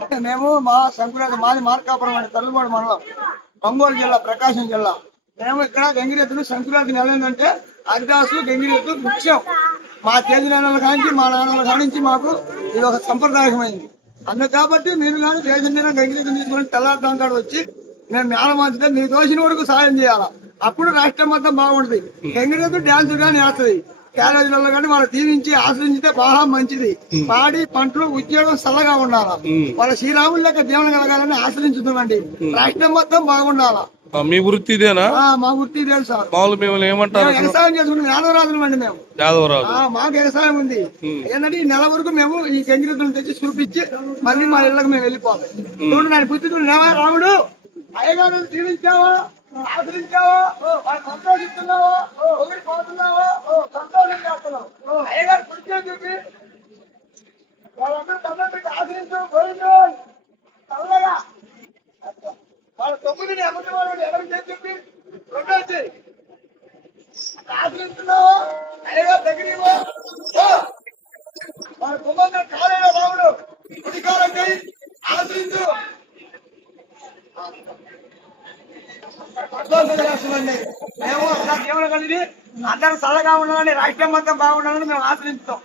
మేము మా సంక్రాంతి మాది మార్కాపురం అండి, తల్లుబాడు మండలం, ఒంగోలు జిల్లా, ప్రకాశం జిల్లా. మేము ఇక్కడ గంగిరెద్దులు సంక్రాంతి నెల ఏంటంటే అరిదాసు గంగిరెద్దు ముఖ్యం. మా తేజీ నాన్నల కానించి మా నాన్నల కానించి మాకు ఇది ఒక సంప్రదాయమైంది. అందుకు కాబట్టి మీరు కానీ దేశం మీద గంగిరెద్దు తీసుకుని తెల్లారుదాం కాడ వచ్చి మేము మేళమంటే మీ దోషిని వరకు సాయం చేయాలా. అప్పుడు రాష్ట్రం మొత్తం బాగుంటుంది. గంగిరెద్దు డ్యాన్స్ కానీ వేస్తుంది. క్యారేజీలలో కానీ వాళ్ళు దీవించి ఆశ్రయించితే బాగా మంచిది. పాడి పంటలు ఉద్యోగం చల్లగా ఉండాలా. వాళ్ళ శ్రీరాముల లెక్క జీవనం కలగాలని ఆశ్రయించుతామండి. రాష్ట్రం మొత్తం బాగుండాలా. మీ వృత్తి ఇదేనా? మా వృత్తి ఇదే సార్. మామూలు మిమ్మల్ని ఏమంటారు? వ్యవసాయం చేసుకుంటాం, యాదవరాజులు అండి మేము. మాకు వ్యవసాయం ఉంది. ఏంటంటే ఈ నెల వరకు మేము ఈ గంగిరెద్దులు తెచ్చి చూపించి మళ్ళీ మా ఇళ్ళకి మేము వెళ్ళిపోతాం. చూడు నా పుత్రుడు నేవా రాముడు, అయ్యగారు జీవించావా, ఆశ్రయించావా, వాళ్ళు సంతోషిస్తున్నావా, ఒకటి పోతున్నావా, సంతోషం చేస్తున్నావు. అయ్యగారు పుట్టిన చూపి వాళ్ళందరూ తొందర పెట్టి ఆశ్రయించు, పోయిండు చల్లగా వాళ్ళ తొమ్మిదిని అమ్మటి వాళ్ళు ఎవరికి చేసి చెప్పి రెండోది ఆశ్రయిస్తున్నావా, అయ్యగారు దగ్గర వాళ్ళ కుమ్మంగా కాలేదా రాముడు పుడికాలం చేయి ఆశ్రయించు. మేము అట్లా దేవుడు కలిగి అందరూ చల్లగా ఉండాలని, రాష్ట్రం మొత్తం బాగుండాలని మేము ఆశ్రయిస్తాం.